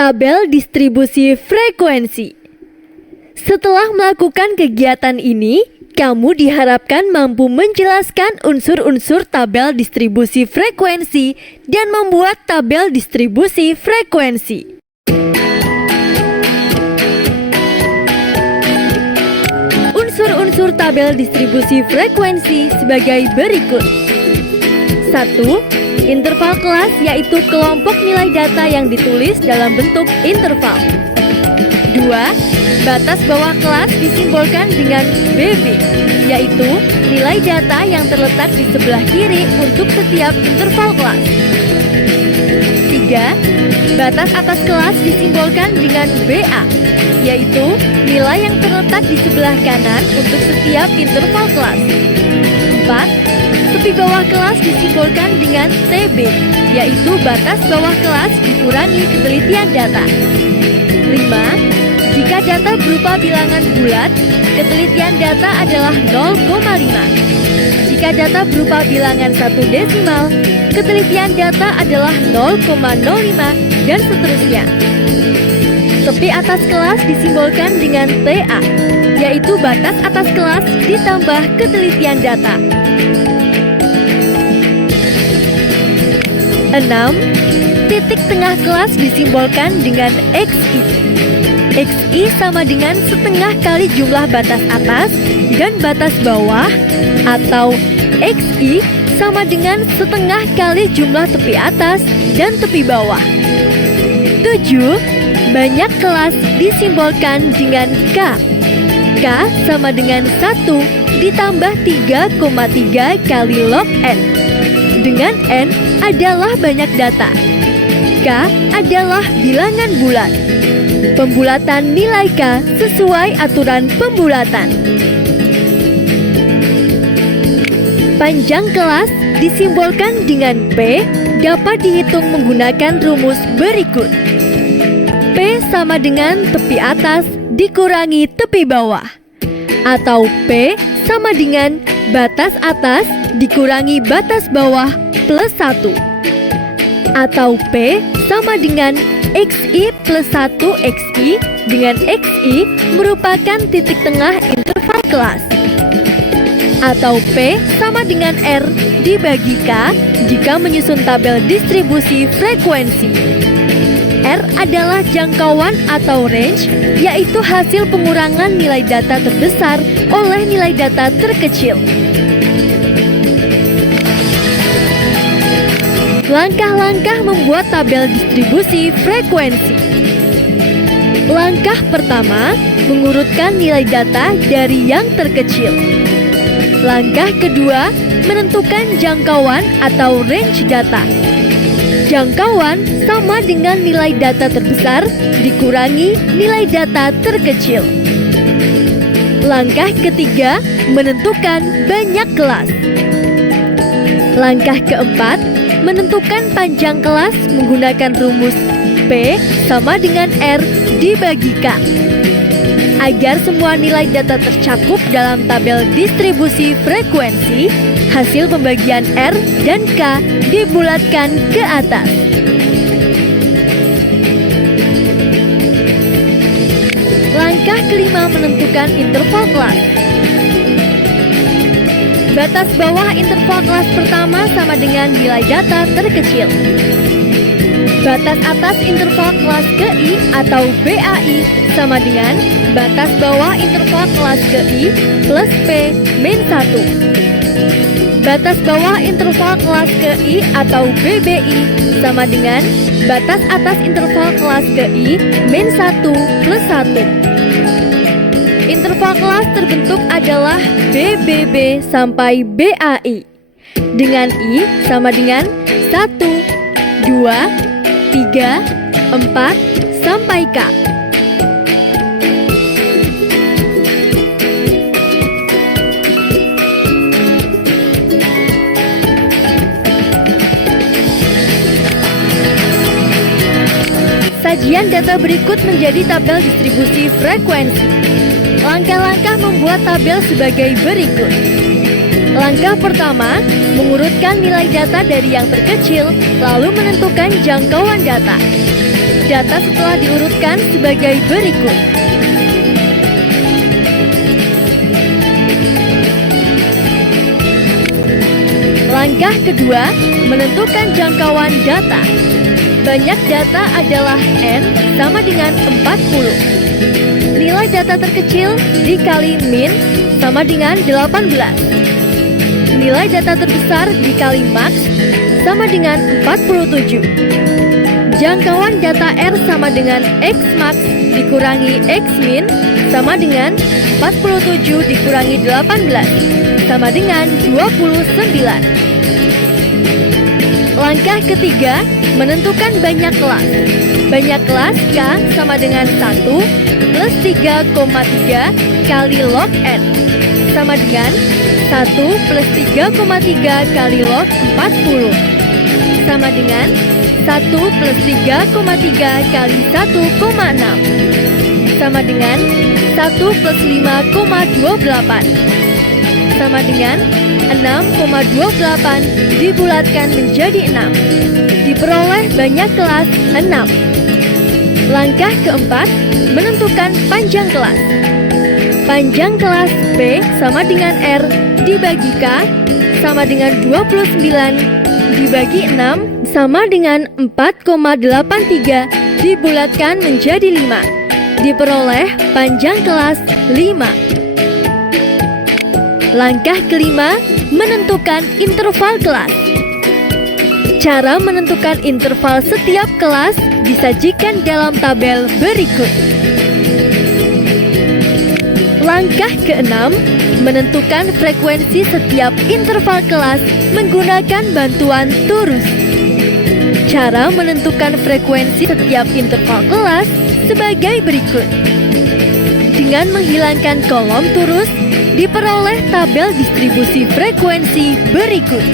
Tabel distribusi frekuensi. Setelah melakukan kegiatan ini, kamu diharapkan mampu menjelaskan unsur-unsur tabel distribusi frekuensi dan membuat tabel distribusi frekuensi. Unsur-unsur tabel distribusi frekuensi sebagai berikut. 1. Interval kelas, yaitu kelompok nilai data yang ditulis dalam bentuk interval. 2. Batas bawah kelas disimbolkan dengan BB, yaitu nilai data yang terletak di sebelah kiri untuk setiap interval kelas. 3. Batas atas kelas disimbolkan dengan BA, yaitu nilai yang terletak di sebelah kanan untuk setiap interval kelas. 4. Tepi bawah kelas disimbolkan dengan TB, yaitu batas bawah kelas dikurangi ketelitian data. 5. Jika data berupa bilangan bulat, ketelitian data adalah 0,5. Jika data berupa bilangan 1 desimal, ketelitian data adalah 0,05 dan seterusnya. Tepi atas kelas disimbolkan dengan TA, yaitu batas atas kelas ditambah ketelitian data. 6. Titik tengah kelas disimbolkan dengan XI. XI sama dengan setengah kali jumlah batas atas dan batas bawah, atau XI sama dengan setengah kali jumlah tepi atas dan tepi bawah. 7. Banyak kelas disimbolkan dengan K. K sama dengan 1 ditambah 3,3 kali log N. Dengan N adalah banyak data. K adalah bilangan bulat. Pembulatan nilai K sesuai aturan pembulatan. Panjang kelas disimbolkan dengan P, dapat dihitung menggunakan rumus berikut. P sama dengan tepi atas dikurangi tepi bawah, atau P sama dengan batas atas dikurangi batas bawah plus 1, atau P sama dengan XI plus 1 XI, dengan XI merupakan titik tengah interval kelas, atau P sama dengan R dibagi K jika menyusun tabel distribusi frekuensi. R adalah jangkauan atau range, yaitu hasil pengurangan nilai data terbesar oleh nilai data terkecil. Langkah-langkah membuat tabel distribusi frekuensi. Langkah pertama, mengurutkan nilai data dari yang terkecil. Langkah kedua, menentukan jangkauan atau range data. Jangkauan sama dengan nilai data terbesar dikurangi nilai data terkecil. Langkah ketiga, menentukan banyak kelas. Langkah keempat, menentukan panjang kelas menggunakan rumus P sama dengan R dibagi K. Agar semua nilai data tercakup dalam tabel distribusi frekuensi, hasil pembagian R dan K dibulatkan ke atas. Langkah kelima, menentukan interval kelas. Batas bawah interval kelas pertama sama dengan nilai data terkecil. Batas atas interval kelas KI atau BAI sama dengan batas bawah interval kelas KI plus P min 1. Batas bawah interval kelas KI atau BBI sama dengan batas atas interval kelas KI min 1 plus 1. Interval kelas terbentuk adalah BBB sampai BAI dengan I sama dengan 1, 2, 3, 4 sampai K. Sajian data berikut menjadi tabel distribusi frekuensi. Langkah-langkah membuat tabel sebagai berikut. Langkah pertama, mengurutkan nilai data dari yang terkecil, lalu menentukan jangkauan data. data setelah diurutkan sebagai berikut. Langkah kedua, menentukan jangkauan data. Banyak data adalah N sama dengan 40. Nilai data terkecil dikali min sama dengan 18. Nilai data terbesar dikali max sama dengan 47. Jangkauan data R sama dengan X max dikurangi X min sama dengan 47 dikurangi 18 sama dengan 29. Langkah ketiga, menentukan banyak kelas. Banyak kelas K sama dengan 1 plus 3,3 kali log N sama dengan 1 plus 3,3 kali log 40 sama dengan 1 plus 3,3 kali 1,6 sama dengan 1 plus 5,28 sama dengan 6,28 dibulatkan menjadi 6. Diperoleh banyak kelas 6. Langkah keempat, menentukan panjang kelas. Panjang kelas P sama dengan R dibagi K sama dengan 29 dibagi 6 sama dengan 4,83 dibulatkan menjadi 5. Diperoleh panjang kelas 5. Langkah kelima, menentukan interval kelas. Cara menentukan interval setiap kelas disajikan dalam tabel berikut. Langkah keenam, menentukan frekuensi setiap interval kelas menggunakan bantuan turus. Cara menentukan frekuensi setiap interval kelas sebagai berikut. Dengan menghilangkan kolom turus, diperoleh tabel distribusi frekuensi berikut.